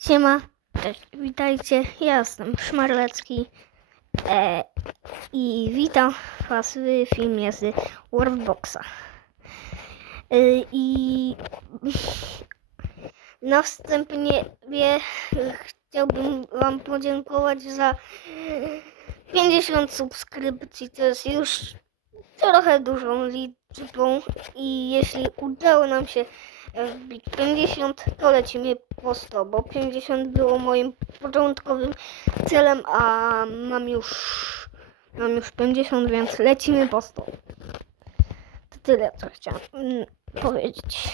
Siema, cześć, witajcie, ja jestem Szmarlecki. E, i witam Was w filmie z Worldboxa. E, I na wstępie chciałbym Wam podziękować za 50 subskrypcji, to jest już trochę dużą liczbą i jeśli udało nam się wbić 50, to lecimy po 100, bo 50 było moim początkowym celem, a mam już mam już 50, więc lecimy po 100. To tyle, co chciałam mm, powiedzieć.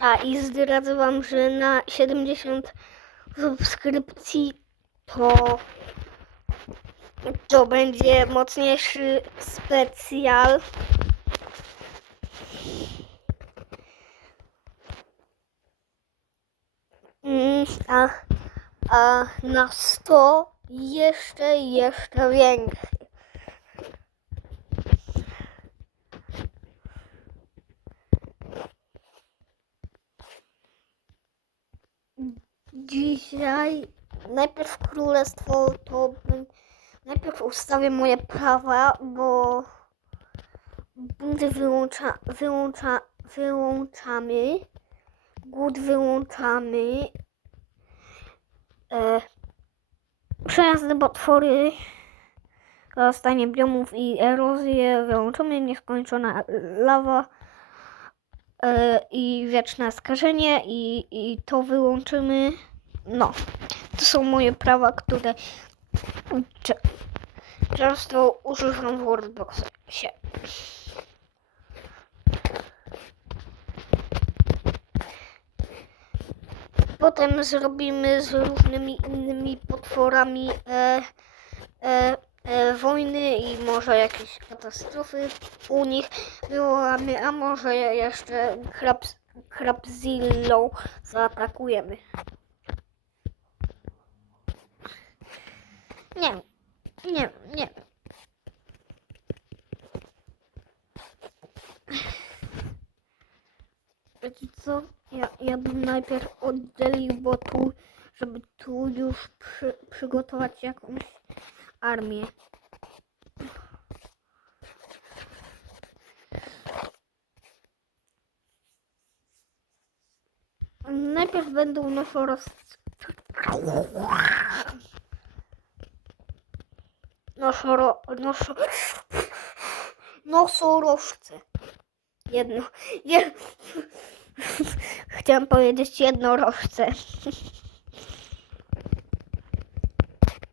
A i zdradzę wam, że na 70 subskrypcji to to będzie mocniejszy specjal. A, a na 100 jeszcze, jeszcze większy. Dzisiaj najpierw królestwo to bym Najpierw ustawię moje prawa, bo bunty wyłącza, wyłącza, wyłączamy. Głód wyłączamy. E, przejazdy potwory. Zostanie biomów i erozję wyłączamy. Nieskończona lawa. E, I wieczne skażenie. I, I to wyłączymy. No. To są moje prawa, które często używam w Wordboxie. Potem zrobimy z różnymi innymi potworami e, e, e, wojny i może jakieś katastrofy u nich wywołamy, a może jeszcze Krabs, Krabzillą zaatakujemy. Nie. Nie nie. Wiecie co? Ja, ja bym najpierw oddzielił, bo tu, żeby tu już przy, przygotować jakąś armię. Najpierw będą nosorożce. Nosoro, noso, nosorożce. Jedno, jed, chciałam powiedzieć jednorożce.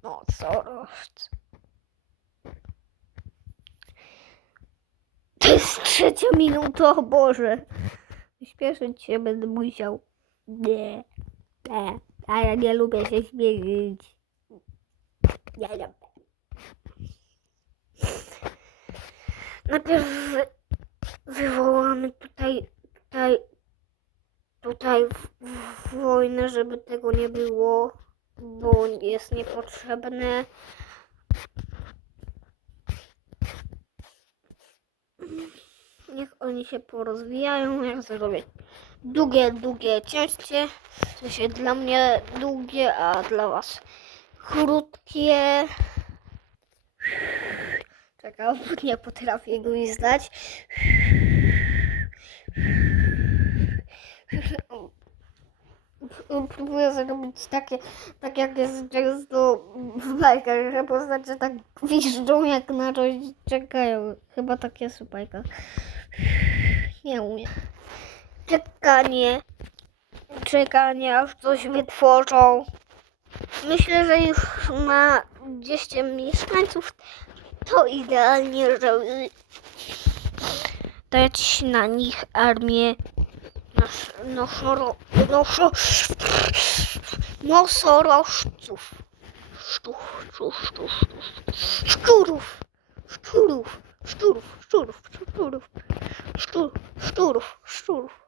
Nosorożce. To jest trzecia minuta, o Boże. Śpieszyć się będę musiał. Nie. Nie. A ja nie lubię się śmieszyć. Nie lubię. Najpierw wy, wywołamy tutaj, tutaj, tutaj w, w wojnę, żeby tego nie było, bo jest niepotrzebne. Niech oni się porozwijają, jak zrobię długie, długie cięcie. W dla mnie długie, a dla was krótkie. Czekaj, bo nie potrafię go izdać. Próbuję zrobić takie, tak jak jest często w bajkach, że postacie tak wiszczą jak na coś czekają. Chyba tak jest w bajkach. Nie umiem. Czekanie. Czekanie, aż coś wytworzą. Myślę, że już ma 200 mieszkańców. To idealnie, dać na nich armię nas, nosoro, noso, nosorożców. Szczów, szczów, szczów, szczów. Szczurów, szczurów, szczurów, szczurów, szczurów, szczur, szczurów, szczurów.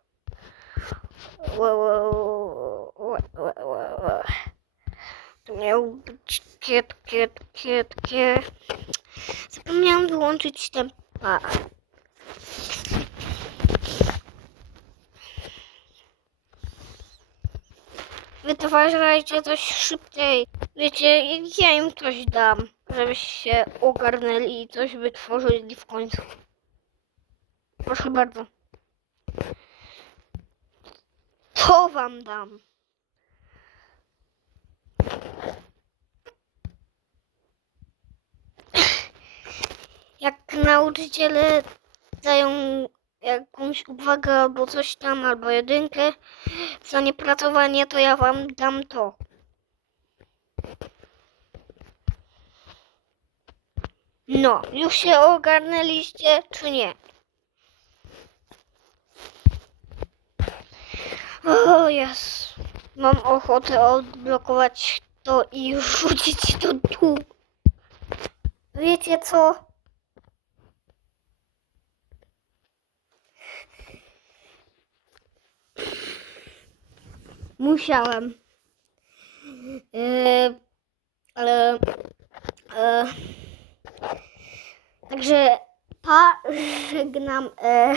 Łe. To miał być kiet, kiet. Zapomniałam wyłączyć ten par. Wytowarzajcie coś szybciej. Wiecie, ja im coś dam, żeby się ogarnęli i coś wytworzyli w końcu. Proszę bardzo. To wam dam. Nauczyciele dają jakąś uwagę albo coś tam, albo jedynkę za niepracowanie, to ja wam dam to. No, już się ogarnęliście, czy nie? O jest. Mam ochotę odblokować to i rzucić to tu. Wiecie co? Musiałem. Yy, ale. e, także pa, żegnam. E,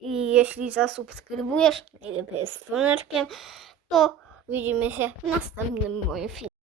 I jeśli zasubskrybujesz, najlepiej z dzwoneczkiem, to widzimy się w następnym moim filmie.